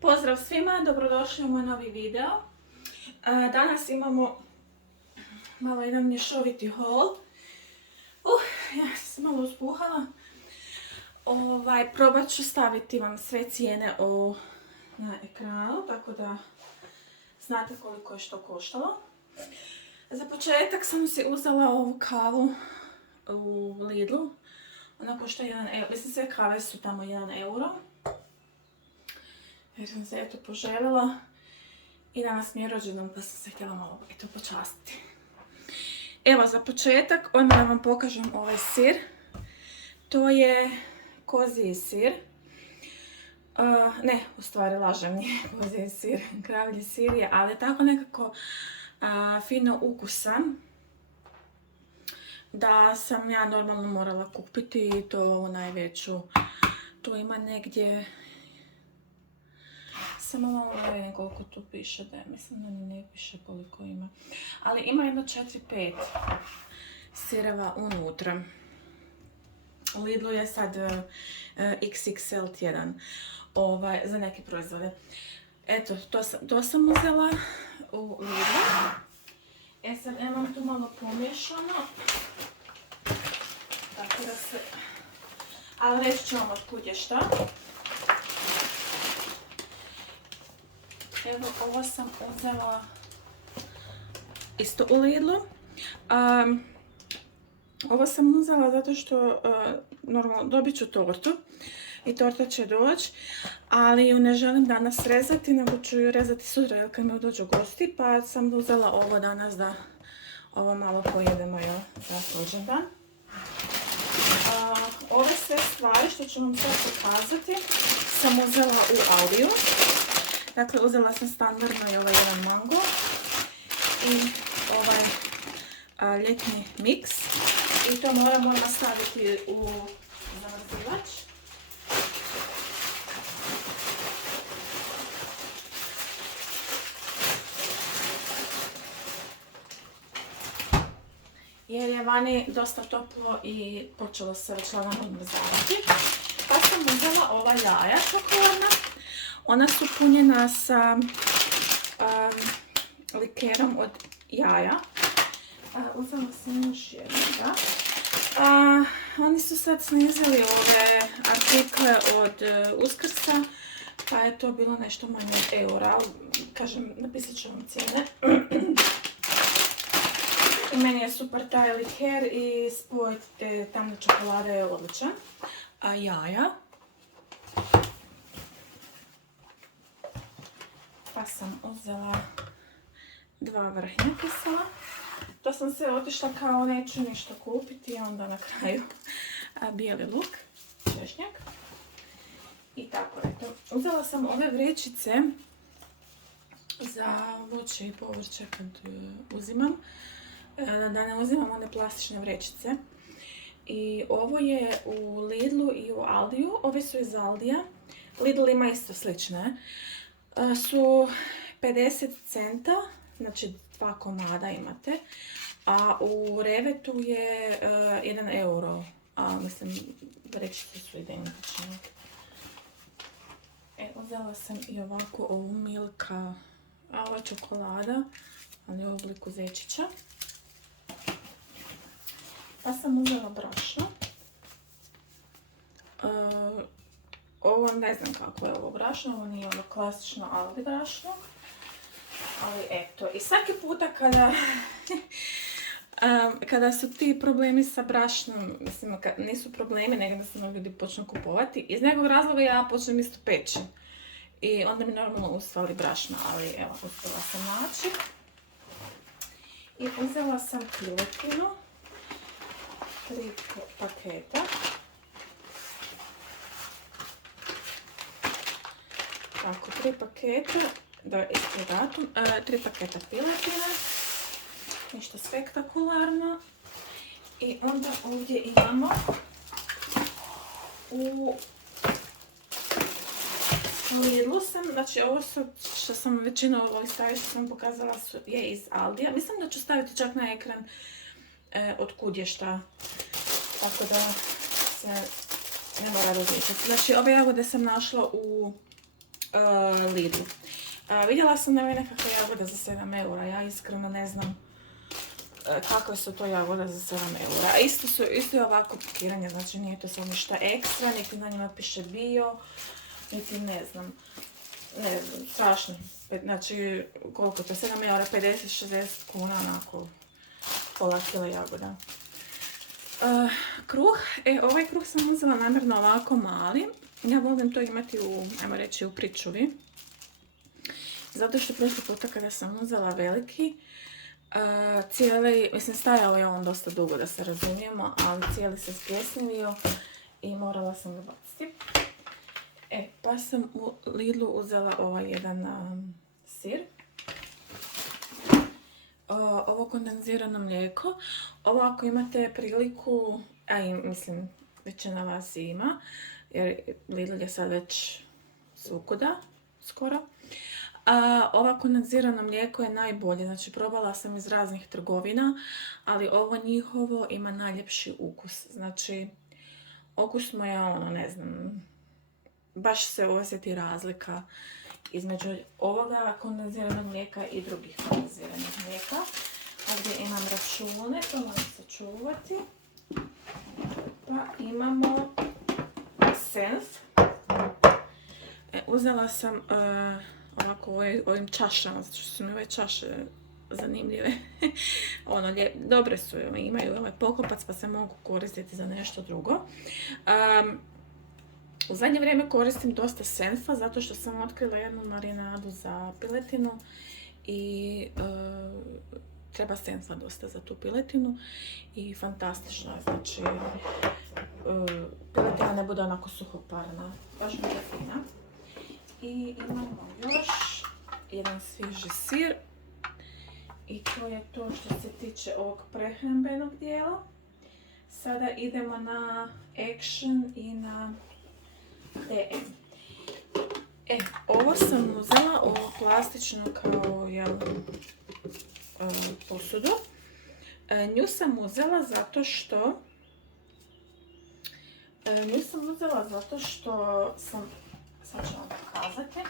Pozdrav svima, dobrodošli u moj novi video. Danas imamo malo jedan mješoviti haul. Ja sam se malo uspuhala. Probat ću staviti vam sve cijene na ekranu, tako da znate koliko je što koštalo. Za početak sam si uzela ovu kavu u Lidlu. Ona košta 1 euro, mislim sve kave su tamo 1 euro. Jer sam se eto poželjela i danas mi je rođendan pa sam se htjela malo eto počastiti. Evo za početak odmah da vam pokažem ovaj sir. To je kozji sir. Ne, u stvari lažem, nije kozji sir, kravlji sir je, ali tako nekako fino ukusan. Da sam ja normalno morala kupiti i to ovu najveću. Tu ima negdje... Samo malo da vidim koliko tu piše, da mislim da ne piše koliko ima. Ali ima jedno 4-5 sireva unutra. U Lidlu je sad XXL tjedan za neke proizvode. Eto, to sam uzela u Lidlu. Sad imam tu malo pomiješano. Tako da se... Ali reći ću vam otkud je šta. Evo, ovo sam uzela isto u Lidlu. Ovo sam uzela zato što normalno dobit ću tortu i torta će doći, ali ju ne želim danas rezati, nego ću ju rezati sutra kad mi dođu gosti, pa sam uzela ovo danas da ovo malo pojedemo za rođendan. Ove sve stvari što ću vam sad pokazati sam uzela u Aldiu. Dakle, uzela sam standardno i ovaj jedan mango i ovaj ljetni miks. I to moram staviti u zamrzivač. Jer je vani dosta toplo i počelo se već lagano odmrzavati. Pa sam uzela ova jaja čokoladna. Ona su punjena sa likerom od jaja. Uzela sam još jednoga. Oni su sad snizili ove artikle od Uskrsa, pa je to bilo nešto manje od eura. Kažem, napisat ću vam cijene. I meni je super taj liker i spoj tamne čokolade je odličan. Jaja. Pa sam uzela 2 vrhnja kisela. To sam se otišla kao neću ništa kupiti i onda na kraju bijeli luk, češnjak. I tako eto. Uzela sam ove vrećice za voće i povrće kad uzimam. Da ne uzimam one plastične vrećice. I ovo je u Lidlu i u Aldiju. Ove su iz Aldija. Lidl ima isto slične. Su 50 centa, znači 2 komada imate, a u Revetu je 1 euro, mislim vrećice su identične. Uzela sam i ovako ovu Milka, ovo je čokolada, ali u obliku zečića. Pa sam uzela brašno. Ovo ne znam kako je ovo brašno, ovo nije ono klasično Aldi brašno. Ali eto, i svaki puta kada su ti problemi sa brašnom, mislim, nisu problemi, nego da se ljudi počnu kupovati, iz nekog razloga ja počnem isto peći. I onda mi normalno usfali brašna, ali evo, uspjela sam naći. I uzela sam piletinu, 3 paketa. Tako, 3 paketa, da isti datum, 3 paketa piletine, ništa spektakularno. I onda ovdje imamo u Lidlu sam, znači ovo su što sam većinu ovih stvari što sam pokazala je iz Aldija. Mislim da ću staviti čak na ekran otkud je šta, tako da se ne mora različiti. Znači ove jagode sam našla u Lidlu. Vidjela sam da je nekakva jagoda za 7 eura, ja iskreno ne znam kakve su to jagode za 7 eura. A isto je ovako pakiranje, znači nije to sad ništa ekstra, niti na njima piše bio, niti ne znam, strašno. Znači, koliko to, 7 eura, 50-60 kuna, onako, pola kila jagoda. Kruh, ovaj kruh sam uzela namjerno ovako mali. Ja volim to imati ajmo reći, u pričuvi. Zato što prošli puta kada sam uzela veliki, mislim stajao je on dosta dugo da se razumijemo, ali cijeli se spljesnivio i morala sam ga baciti. Pa sam u Lidlu uzela ovaj jedan sir. Ovo kondenzirano mlijeko. Ovo ako imate priliku, mislim većina vas ima, jer Lidl je sad već svukuda skoro. Ovo kondenzirano mlijeko je najbolje, znači probala sam iz raznih trgovina, ali ovo njihovo ima najljepši ukus. Znači, okus mu je ne znam, baš se osjeti razlika između ovoga kondenziranog mlijeka i drugih kondenziranih mlijeka. Ovdje imam račune, to moram sačuvati. Pa imamo Senf. Uzela sam ovako ovim čašama, zato što su mi ove čaše zanimljive. Dobre su, imaju ovaj poklopac pa se mogu koristiti za nešto drugo. U zadnje vrijeme koristim dosta Senfa zato što sam otkrila jednu marinadu za piletinu i treba Senfa dosta za tu piletinu i fantastično je, znači piletina ne bude onako suhoparna, baš bude fina. I imamo još jedan svježi sir i to je to što se tiče ovog prehrambenog dijela. Sada idemo na Action i na DM. Ovo sam uzela, ovo plastično kao posudu. Nju sam uzela zato što sam, sad ću vam pokazati,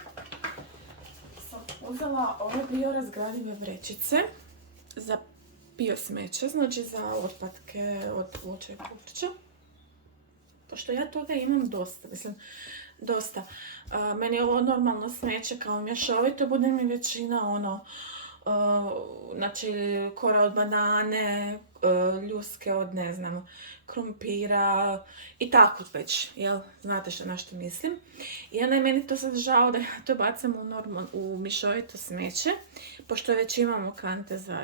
sam uzela ove biorazgradive vrećice za biosmeće, znači za otpadke od voća i povrća. Pošto ja toga imam dosta. Meni je ovo normalno smeće kao mješovito, bude mi većina znači kora od banane, ljuske od ne znam, krumpira i tako već, jel? Znate na što mislim. I onda je meni to sad žao da ja to bacam u mješovito smeće, pošto već imamo kante za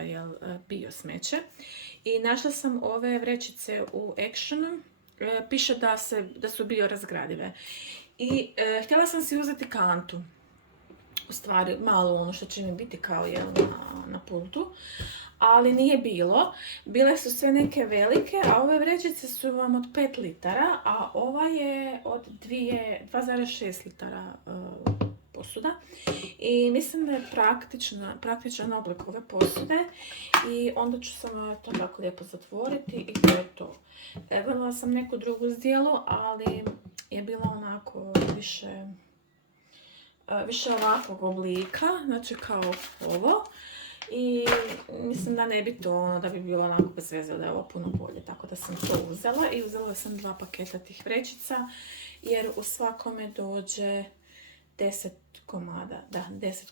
bio smeće. I našla sam ove vrećice u Actionu. Piše da su biorazgradive. I htjela sam si uzeti kantu. U stvari, malo ono što će mi biti kao na pultu. Ali nije bilo. Bile su sve neke velike, a ove vrećice su vam od 5 litara, a ova je od 2,6 litara posuda. I mislim da je praktičan oblik ove posude. I onda ću samo to tako lijepo zatvoriti i to je to. Gledala sam neku drugu zdjelu, ali je bila onako više ovakvog oblika, znači kao ovo. I mislim da ne bi to da bi bilo onako bez veze, da je ovo puno bolje, tako da sam to uzela i uzela sam 2 paketa tih vrećica jer u svakome dođe 10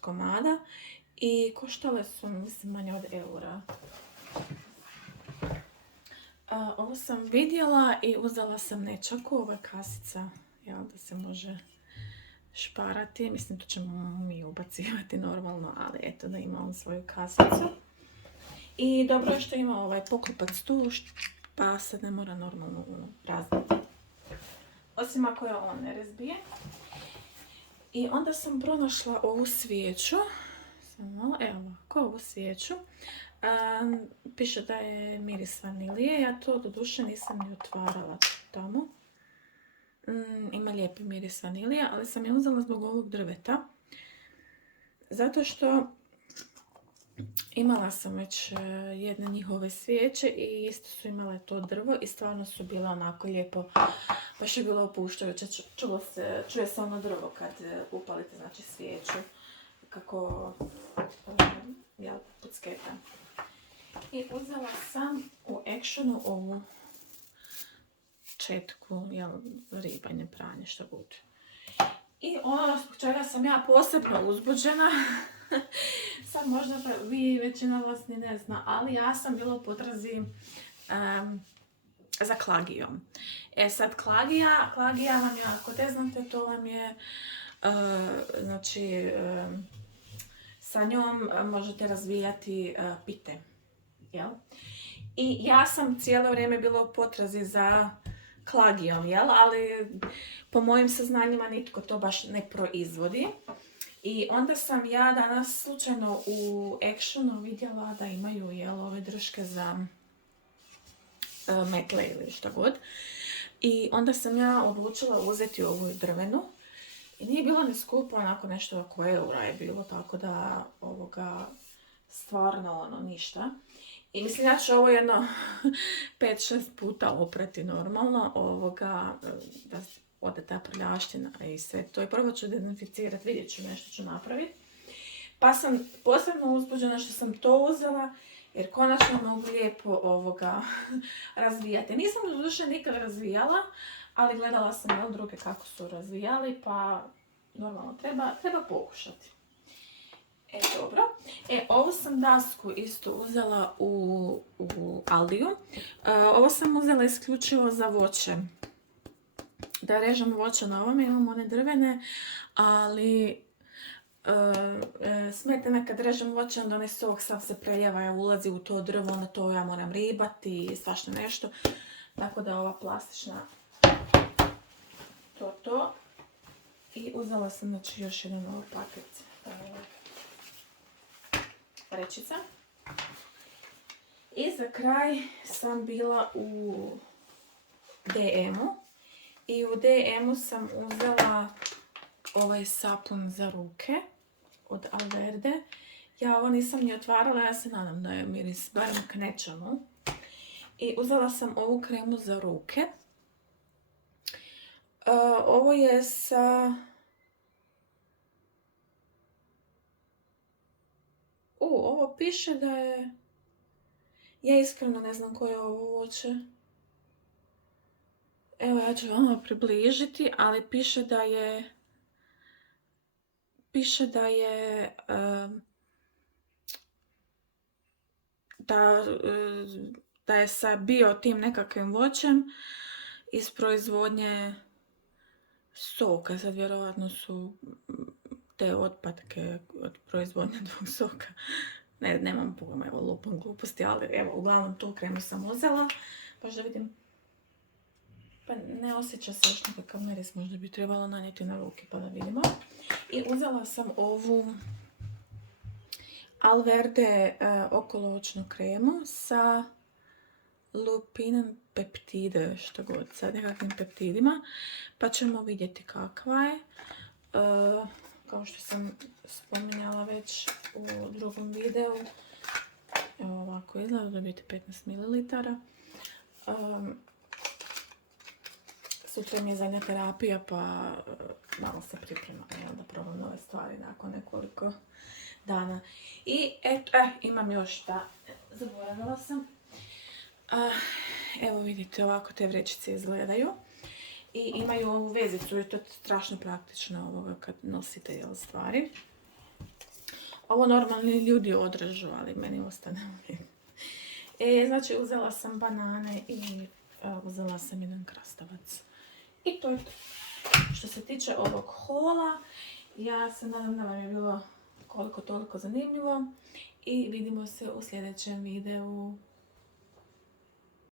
komada i koštale su mislim manje od eura. Ovo sam vidjela i uzela sam nečaku, ova kasica, da se može šparati, mislim to ćemo mi ubacivati normalno, ali eto da ima on svoju kasicu. I dobro je što ima ovaj poklopac tu, pa se ne mora normalno razbiti. Osim ako je on ne razbije. I onda sam pronašla ovu svijeću, ovu svijeću. Piše da je miris vanilije, ja to doduše nisam ni otvarala tamo. Ima lijepi miris vanilije, ali sam je uzela zbog ovog drveta. Zato što Imala sam već jedne njihove svijeće i isto su imale to drvo i stvarno su bile onako lijepo, baš je bilo opuštajuće. Čuje se ono drvo kad upalite, znači, svijeću, kako pucketa. I uzela sam u Actionu ovu četku, za ribanje, pranje, što god. I ono zbog čega sam ja posebno uzbuđena, sad možda vi većina vas ni ne zna, ali ja sam bila u potrazi za klagijom. Sad klagija vam je, ako ne znate, to vam je, znači, sa njom možete razvijati pite, jel? I ja sam cijelo vrijeme bila u potrazi za klagijom, jel? Ali po mojim saznanjima nitko to baš ne proizvodi. I onda sam ja danas slučajno u Actionu vidjela da imaju, jel, ove drške za metle ili šta god. I onda sam ja odlučila uzeti ovu drvenu. I nije bilo ni skupo, onako nešto oko eura je bilo, tako da stvarno ništa. I mislim, ja ću ovo jedno 5-6 puta oprati normalno, da ode ta prljavština i sve to. I prvo ću dezinficirati, vidjet ću nešto ću napraviti. Pa sam posebno uzbuđena što sam to uzela, jer konačno mogu lijepo razvijati. Nisam doduše nikad razvijala, ali gledala sam druge kako su razvijali, pa normalno treba pokušati. Dobro. Ovu sam dasku isto uzela u Aldiju. Ovo sam uzela isključivo za voće. Da režem voće na ovome, imam one drvene, ali smeta me kad režem voće, onda onaj sok sam se preljeva, ulazi u to drvo, onda to ja moram ribati i svašta nešto. Tako da ova plastična to. I uzela sam, znači, još jedan ovaj paket vrećica. I za kraj sam bila u DM-u. I u DM-u sam uzela ovaj sapun za ruke od Alverde. Ja ovo nisam ni otvarala, ja se nadam da je miris barem k nečemu. I uzela sam ovu kremu za ruke. Ovo je sa... ovo piše da je... Ja iskreno ne znam koje je ovo voće. Evo, ja ću vam približiti, ali piše da je sa bio tim nekakvim voćem iz proizvodnje soka. Sad vjerovatno su te otpadke od proizvodnje tog soka. Nemam pojma, evo, lupam gluposti, ali evo, uglavnom tu kremu sam uzela. Baš da vidim. Pa ne osjeća se još nekakav miris, možda bi trebalo nanijeti na ruke pa da vidimo. I uzela sam ovu Alverde okolovočnu kremu sa lupinen peptide, što god, sa nekakvim peptidima. Pa ćemo vidjeti kakva je. Kao što sam spominjala već u drugom videu. Evo ovako izgleda, dobijete 15 ml. Sutra mi je zadnja terapija, pa malo se pripremam da probam nove stvari nakon nekoliko dana. I eto, imam još da zaboravila sam. Evo vidite, ovako te vrećice izgledaju. I imaju ovu vezicu, jer to je strašno praktično kad nosite stvari. Ovo normalni ljudi odrežu, ali meni ostane uvijek. Znači, uzela sam banane i uzela sam jedan krastavac. I to je to. Što se tiče ovog hola, ja se nadam da vam je bilo koliko toliko zanimljivo. I vidimo se u sljedećem videu.